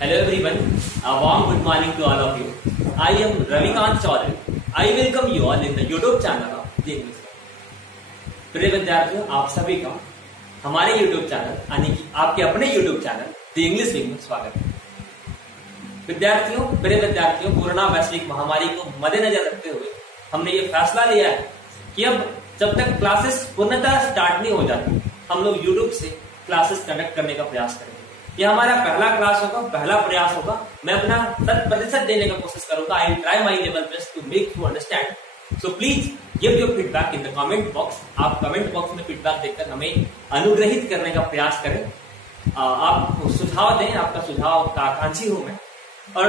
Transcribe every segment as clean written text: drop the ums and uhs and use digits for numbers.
Hello everyone, a warm good morning to all of you. I am Ravikant Chaudhary. I welcome you all in the YouTube channel of The English Wing. प्रिय विद्यार्थियों, आप सभी का हमारे YouTube channel यानी कि आपके अपने YouTube channel The English Wing में स्वागत है। प्रिय विद्यार्थियों, कोरोना वैश्विक महामारी को मद्देनजर रखते हुए हमने ये फैसला लिया है कि अब जब तक क्लासेस पूर्णतः स्टार्ट नहीं हो जाती, हम लोग YouTube से क्लासेस कंडक्ट करने का प्रयास करेंगे। ये हमारा पहला क्लास होगा, पहला प्रयास होगा। मैं अपना 100% देने का कोशिश करूंगा। I will try my level best to make you understand. So please give your feedback in the comment box. आप कमेंट बॉक्स में फीडबैक देकर हमें अनुग्रहित करने का प्रयास करें। आप सुझाव दें, आपका सुझाव का आकांक्षी हूं मैं। और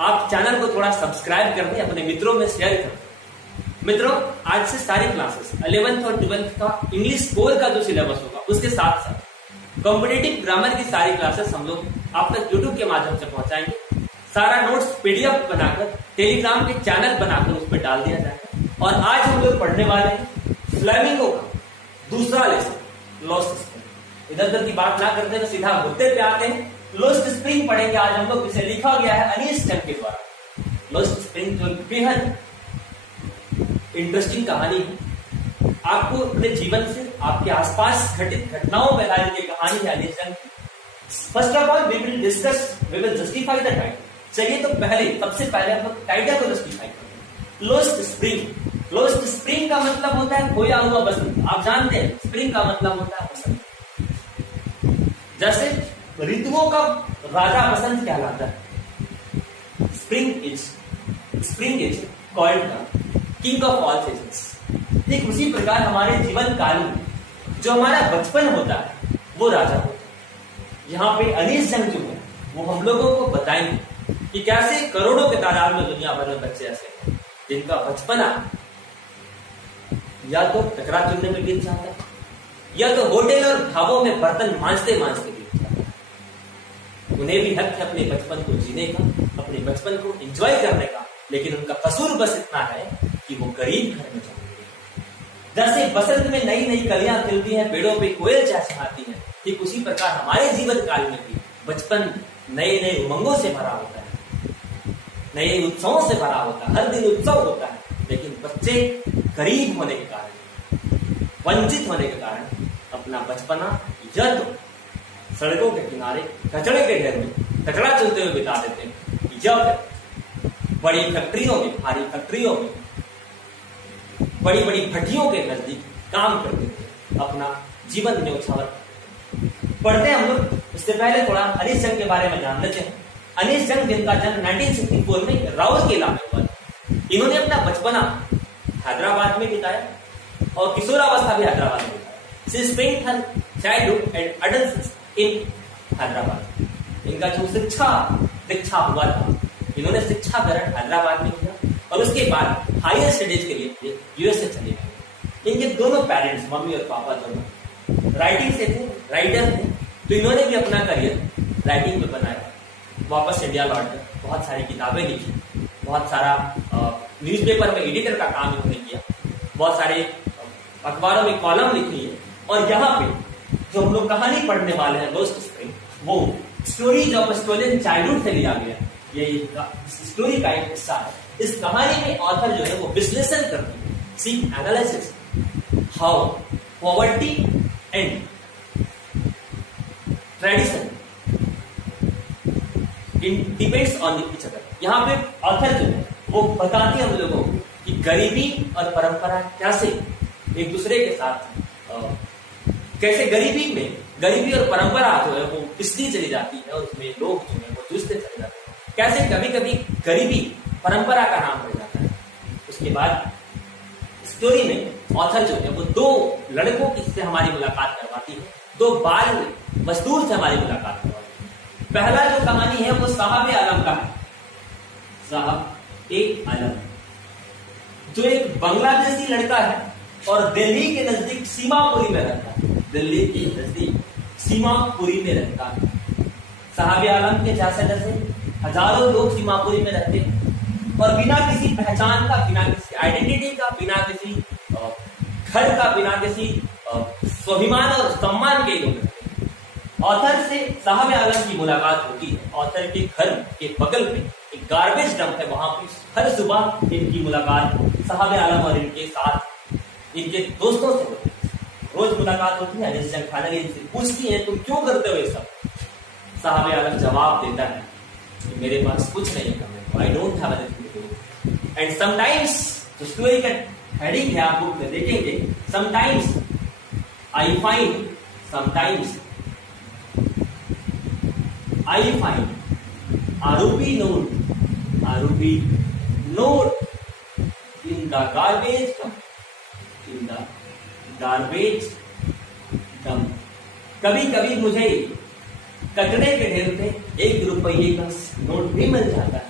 आप चैनल को थोड़ा सब्सक्राइब कर दें, अपने मित्रों में शेयर कर दें। मित्रों, आज से सारी क्लासेस 11th और 12th का इंग्लिश कोर का जो सिलेबस होगा उसके साथ साथ कॉम्पिटिटिव ग्रामर की सारी क्लासेस हम लोग आप तक यूट्यूब के माध्यम से पहुंचाएंगे। सारा नोट्स पीडीएफ बनाकर टेलीग्राम के चैनल बनाकर उस पर डाल दिया जाएगा। और आज हम लोग पढ़ने वाले हैं फ्लेमिंगो का दूसरा लेसन, लॉस्ट स्प्रिंग। इधर उधर की बात ना करते हुए सीधा मुद्दे पे आते हैं। लॉस्ट स्प्रिंग पढ़ेंगे आज हम लोग, इसे लिखा गया है अनीश चंद के द्वारा। लॉस्ट स्प्रिंग जो बेहद इंटरेस्टिंग कहानी है। आपको अपने जीवन से, आपके आसपास घटित घटनाओं में आधारित ये कहानी है अनीश चंद की। First of all we will justify the title. चलिए, तो सबसे पहले हम लोग टाइटल को जस्टिफाई करें। Lost spring. लॉस्ट स्प्रिंग का मतलब होता है खोया हुआ बसंत। आप जानते हैं स्प्रिंग का मतलब होता है बसंत। जैसे ऋतुओं का राजा बसंत कहलाता है। Spring is called the king of all seasons. ठीक उसी प्रकार हमारे जीवन काल में जो हमारा बचपन होता है वो राजा होता है। यहाँ पे अनीश चंद जो है वो हम लोगों को बताएंगे कि कैसे करोड़ों के तादाद में दुनिया भर में बच्चे ऐसे हैं जिनका बचपना या तो टकरा चुनने में बीत जाता है या तो होटल और ढाबों में बर्तन मांजते मांजते बीत जाता है। उन्हें भी हक है अपने बचपन को जीने का, अपने बचपन को एंजॉय करने का, लेकिन उनका कसूर बस इतना है कि वो गरीब घर में जन्मे। जैसे बसंत में नई नई कलियां खिलती हैं, पेड़ों पे कोयल चहचहाती है, ठीक उसी प्रकार हमारे जीवन काल में भी बचपन नए नए उमंगों से भरा होता है, नए उत्सवों से भरा होता है। हर दिन उत्सव होता है, लेकिन बच्चे गरीब होने के कारण, वंचित होने के कारण अपना बचपना या तो सड़कों के किनारे कचड़े के ढेर में कचड़ा चलते हुए बिता देते हैं या फिर बड़ी फैक्ट्रियों में, भारी फैक्ट्रियों में, बड़ी बड़ी भट्टियों के नजदीक काम करते थे, अपना जीवन न्यौछावर पढ़ते हैं हम लोग। इससे पहले थोड़ा अनीश चंद के बारे में जान लेते हैं। अनीश चंद जिनका जन्म 1964 में राउरकेला में हुआ। इन्होंने अपना बचपना हैदराबाद में बिताया और किशोरावस्था भी हैदराबाद में बिताया। She spent her childhood and adulthood in Hyderabad. इनका जो दीक्षा हुआ था, इन्होंने शिक्षा ग्रहण हैदराबाद में किया और उसके बाद हायर स्टडीज के लिए यूएसए चले गए। इनके दोनों पेरेंट्स, मम्मी और पापा दोनों राइटिंग से थे, राइटर थे, तो इन्होंने भी अपना करियर राइटिंग में बनाया। वापस इंडिया लौटकर बहुत सारी किताबें लिखी, बहुत सारा न्यूज़पेपर में एडिटर का काम इन्होंने किया, बहुत सारे अखबारों में कॉलम लिखी है। और यहाँ पे जो हम लोग कहानी पढ़ने वाले हैं लॉस्ट स्प्रिंग, वो स्टोरीज ऑफ स्टोलन चाइल्डहुड से लिया गया। ये स्टोरी का एक हिस्सा है। इस कहानी में ऑथर जो है वो विश्लेषण करती है, see analysis how poverty and tradition depends on each other. यहाँ पे ऑथर जो है वो बताती है हम लोगों को कि गरीबी और परंपरा कैसे एक दूसरे के साथ कैसे गरीबी और परंपरा जो है वो पिसती चली जाती है और उसमें लोग जो है वो जूझते चले जाते हैं। कैसे कभी कभी गरीबी परंपरा का नाम हो जाता है। उसके बाद स्टोरी में ऑथर जो है वो दो लड़कों से हमारी मुलाकात करवाती है, दो बाल मजदूर से हमारी मुलाकात करवाती है। पहला जो कहानी है वो साहब आलम का है। साहब एक आलम जो एक बांग्लादेशी लड़का है और दिल्ली के नजदीक सीमापुरी में रहता है। दिल्ली के नजदीक सीमापुरी में रहता है। साहब आलम के जैसे हजारों लोग सीमापुरी में रहते हैं और बिना किसी पहचान का, बिना किसी आइडेंटिटी का, बिना किसी घर का, बिना किसी स्वाभिमान और सम्मान के लोग रहते हैं। ऑथर से साहब आलम की मुलाकात होती है। ऑथर के घर के बगल में एक गार्बेज डंप है, वहां पे हर सुबह इनकी मुलाकात साहब आलम और इनके साथ इनके दोस्तों से होती है। रोज मुलाकात होती है। अनिस जंग फाइनली इनसे पूछती है तुम क्यों करते हो ये सब? साहब आलम जवाब देता है कि मेरे पास कुछ नहीं करने को, I don't have anything to do. And sometimes, जो स्टोरी का हेडिंग है आप बुक में देखेंगे, sometimes I find a ruby note in the garbage dump. कभी कभी मुझे कचरे के ढेर पे 1 रुपये का नोट भी मिल जाता है।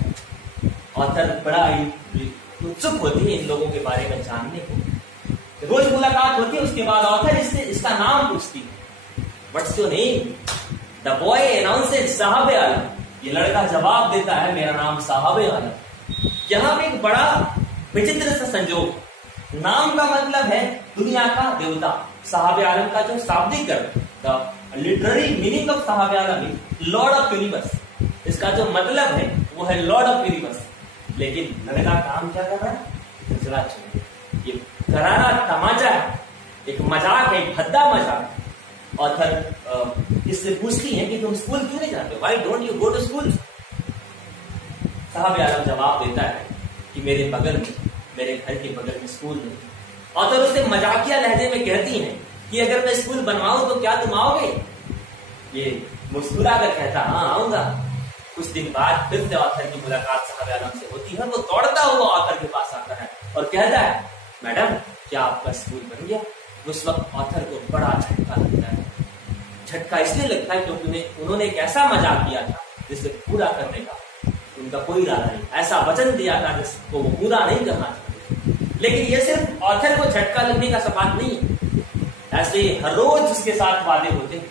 ऑथर बड़ा उत्सुक होती है इन लोगों के बारे में जानने को। रोज मुलाकात होती है, उसके बाद ऑथर इसका नाम पूछती है, what's your name? The boy announces साहब आलम। ये लड़का जवाब देता है, मेरा नाम साहब आलम। यहाँ पे एक बड़ा विचित्र सा संजोग, नाम का मतलब है दुनिया का देवता। साहब आलम का जो शाब्दिक अर्थ, द लिटरेरी मीनिंग ऑफ साहब आलम इज लॉर्ड ऑफ यूनिवर्स। इसका जो मतलब है वो है लॉर्ड ऑफ यूनिवर्स। लेकिन लड़का काम क्या कर रहा है? कचरा चुन। ये करारा तमाचा है, एक मजाक है, एक भद्दा मजाक है। ऑथर इससे पूछती है कि तुम स्कूल क्यों नहीं जाते? Why don't you go to school? साहब आलम जवाब देता है कि मेरे घर के बगल में स्कूल नहीं। ऑथर उससे मजाकिया लहजे में कहती हैं कि अगर मैं स्कूल बनवाऊं तो क्या तुम आओगे? ये मुस्कुरा कर कहता, हाँ आऊंगा। कुछ दिन बाद फिर से ऑथर की मुलाकात साहब आलम से होती है। वो दौड़ता हुआ ऑथर के पास आता है और कहता है, मैडम क्या आपका स्कूल बन गया? उस वक्त ऑथर को बड़ा झटका लगता है। झटका इसलिए लगता है क्योंकि उन्होंने एक ऐसा मजाक किया था जिसे पूरा करने का उनका कोई इरादा नहीं, ऐसा वचन दिया था जिसको वो पूरा नहीं करना चाहते। लेकिन ये सिर्फ ऑथर को झटका लगने का सवाल नहीं है, ऐसे हर रोज उसके साथ वादे होते हैं।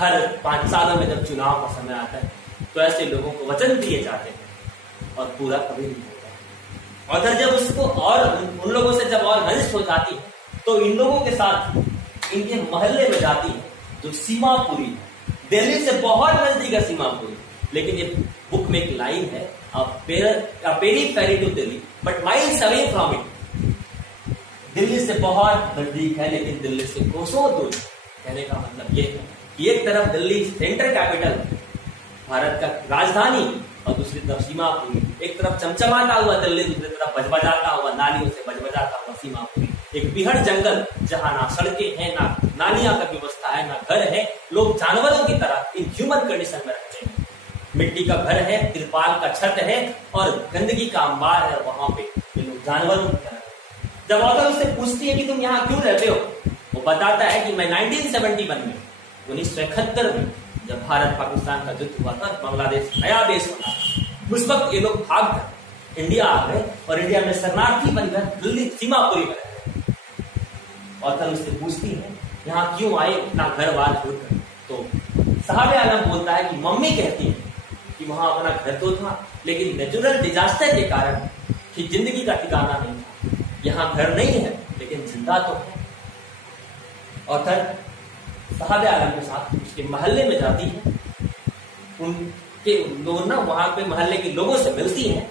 हर 5 सालों में जब चुनाव का समय आता है तो ऐसे लोगों को वचन दिए जाते हैं और पूरा कभी नहीं होता। ऑथर जब उसको और उन लोगों से जब और घनिष्ठ हो जाती है तो इन लोगों के साथ इनके मोहल्ले में जाती है, जो सीमापुरी है। दिल्ली से बहुत नजदीक है सीमापुरी। लेकिन ये बुक में एक लाइन है, periphery to Delhi but miles away from it. Delhi से बहुत नजदीक है लेकिन दिल्ली से कोसों दूर। कहने का मतलब ये है कि एक तरफ दिल्ली सेंट्रल कैपिटल, भारत का राजधानी, और दूसरी तरफ सीमापुरी। एक तरफ चमचमाता हुआ दिल्ली, दूसरी तरफ बजबजाता हुआ, नालियों से बजबजाता हुआ सीमापुरी। एक बिहड़ जंगल जहां ना सड़कें हैं, ना नालियां का व्यवस्था है, ना घर है। लोग जानवरों की तरह इन ह्यूमन कंडीशन में रहते हैं। मिट्टी का घर है, तिरपाल का छत है और गंदगी का अंबार है। वहां पे लोग जानवरों की तरह। जब ऑथर उससे पूछती है कि तुम यहाँ क्यों रहते हो, वो बताता है कि मैं 1971 में 1971 में जब भारत पाकिस्तान का युद्ध हुआ था, बांग्लादेश नया देश बना, उस वक्त ये लोग भाग कर इंडिया आ गए और इंडिया में शरणार्थी बनकर दिल्ली सीमापुरी में रहे। ऑथर उससे पूछती है यहाँ क्यों आए अपना घर बार छोड़कर? तो साहब आलम बोलता है कि मम्मी कहती है कि वहां अपना घर तो था लेकिन नेचुरल डिजास्टर के कारण कि जिंदगी का ठिकाना नहीं था। यहाँ घर नहीं है लेकिन जिंदा तो है। ऑथर साहब आलम के साथ उसके मोहल्ले में जाती है। उनके लोग ना वहां पे मोहल्ले के लोगों से मिलती हैं,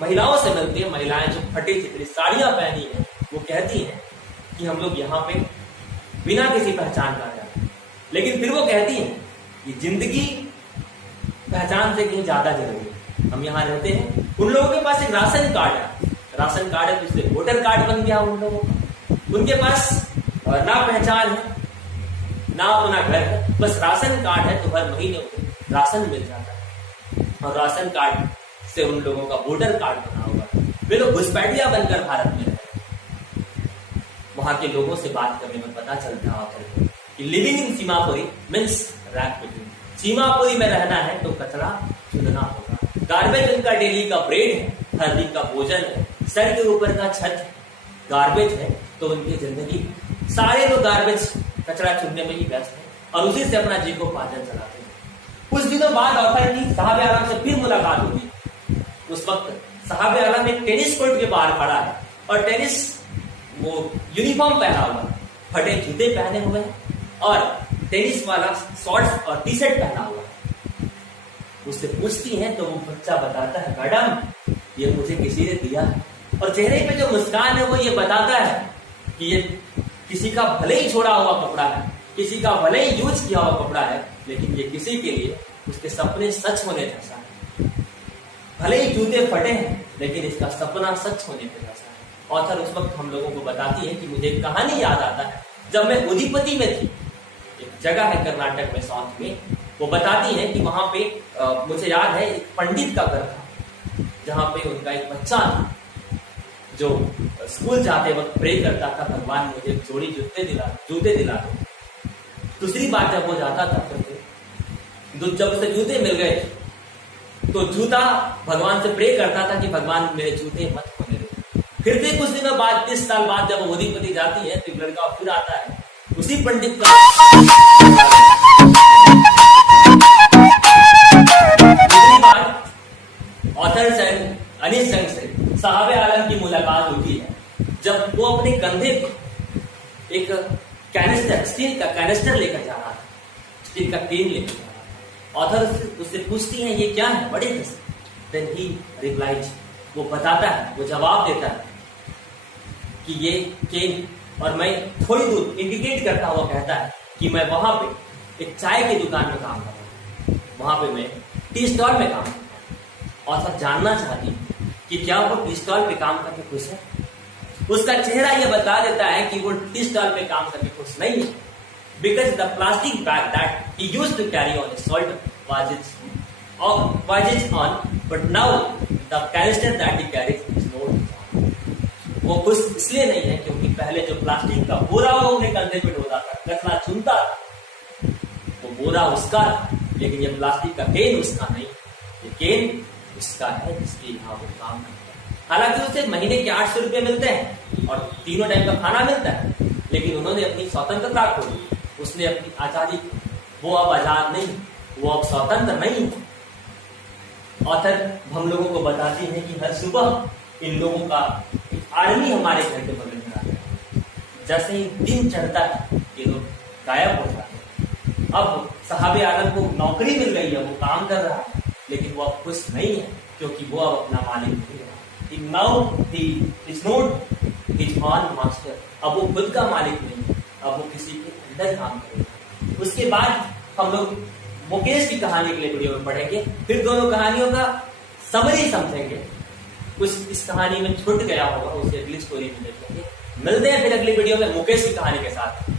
महिलाओं से मिलती है। महिलाएं जो फटी चितरी साड़ियां पहनी है, वो कहती हैं कि हम लोग यहाँ पे बिना किसी पहचान का रहते हैं। लेकिन फिर वो कहती हैं कि जिंदगी पहचान से कहीं ज्यादा जरूरी है। हम यहाँ रहते हैं। उन लोगों के पास एक राशन कार्ड है, राशन कार्ड है तो इसलिए वोटर कार्ड बन गया उन लोगों का। उनके पास ना पहचान है ना अपना घर है, बस राशन कार्ड है तो हर महीने उन्हें राशन मिल जाता है। और राशन कार्ड से उन लोगों का वोटर कार्ड बना हुआ है। वे लोग घुसपैठिया बनकर भारत में रहते हैं। वहां के लोगों से बात करने में पता चलता है कि living in Seemapuri means rag picking. Seemapuri में रहना है तो कचरा चुनना होगा। गार्बेज उनका डेली का ब्रेड है, हर दिन का भोजन है, सर के ऊपर का छत है। गार्बेज है तो उनकी जिंदगी, सारे लोग गार्बेज कचरा चुनने में ही व्यस्त है और उसी से अपना जीविकोपार्जन चलाते हैं। कुछ दिनों बाद ऑथर की साहब आलम से फिर मुलाकात होगी। उस वक्त साहब आलम एक टेनिस कोर्ट के बाहर खड़ा है और टेनिस वो यूनिफॉर्म पहना हुआ है, फटे जूते पहने हुए हैं और टेनिस वाला शॉर्ट्स और टी शर्ट पहना हुआ है। उससे पूछती है तो वो बच्चा बताता है, मैडम ये मुझे किसी ने दिया है। और चेहरे पे जो मुस्कान है वो ये बताता है कि ये किसी का भले ही छोड़ा हुआ कपड़ा है, किसी का भले ही यूज किया हुआ कपड़ा है, लेकिन ये किसी के लिए उसके सपने सच होने जैसा है। भले ही जूते फटे हैं, लेकिन इसका सपना सच होने पे जैसा है। ऑथर उस वक्त हम लोगों को बताती है कि मुझे एक कहानी याद आता है, जब मैं उदीपति में थी, एक जगह है कर्नाटक में, साउथ में। वो बताती है कि वहां पे मुझे याद है एक पंडित का घर था, जहां पे उनका एक बच्चा था जो स्कूल जाते वक्त प्रे करता था, भगवान मुझे जोड़ी जूते दिला दो। दूसरी बात, जब वो जाता था फिर जब उसे जूते मिल गए तो जूता भगवान से प्रे करता था कि भगवान मेरे जूते मत खोने दे। फिर से कुछ दिनों बाद, 30 साल बाद, जब उदीपति जाती है तो एक लड़का फिर आता है, उसी पंडित का। दूसरी बार ऑथर से अनीस जंग से साहब आलम की मुलाकात होती है, जब वो अपने कंधे पर एक कैनिस्टर, स्टील का कैनिस्टर लेकर जा रहा था, स्टील का केन लेकर जा रहा था। ऑथर उससे पूछती है ये क्या है, बड़े दिस। देन ही रिप्लाइज, वो बताता है, वो जवाब देता है कि ये केन, और मैं थोड़ी दूर इंडिकेट करता हुआ कहता है कि मैं वहां पे एक चाय की दुकान में काम कर रहा हूँ, वहां पे मैं टी स्टॉल में काम करता हूँ। ऑथर जानना चाहती कि क्या वो टी स्टॉल पे काम करके खुश है। उसका चेहरा ये बता देता है कि वो टी स्टॉल पे काम करके खुश नहीं है, because the plastic bag that he used to carry on his shoulder was its on, but now the canister that he carries is not. वो खुश इसलिए नहीं है क्योंकि पहले जो प्लास्टिक का बोरा वो अपने कंधे पे ढोता था, कसना चुनता था, वो बोरा उसका, लेकिन ये प्लास्टिक का केन उसका नहीं। ये केन उसका है जिसके यहाँ वो काम करता है। हालांकि उसे महीने के 800 रुपये मिलते हैं और तीनों टाइम का खाना मिलता है, लेकिन उन्होंने अपनी स्वतंत्रता खो दी, उसने अपनी आजादी, वो अब आजाद नहीं, वो अब स्वतंत्र नहीं। ऑथर हम लोगों को बताती है कि हर सुबह इन लोगों का एक आर्मी हमारे घर के बगल में आता है। जैसे ही दिन चढ़ता है ये लोग गायब हो जाते हैं। अब साहब आलम को नौकरी मिल गई है, वो काम कर रहा है, लेकिन वो अब खुश नहीं है क्योंकि वो अब अपना मालिक नहीं रहा। Now he is not his own master. अब वो खुद का मालिक नहीं है, अब वो किसी के अंदर काम करेगा। उसके बाद हम लोग मुकेश की कहानी के लिए वीडियो में पढ़ेंगे, फिर दोनों कहानियों का समरी समझेंगे। कुछ इस कहानी में छूट गया होगा, उसे अगली स्टोरी में देखेंगे। मिलते हैं फिर अगली वीडियो में मुकेश की कहानी के साथ।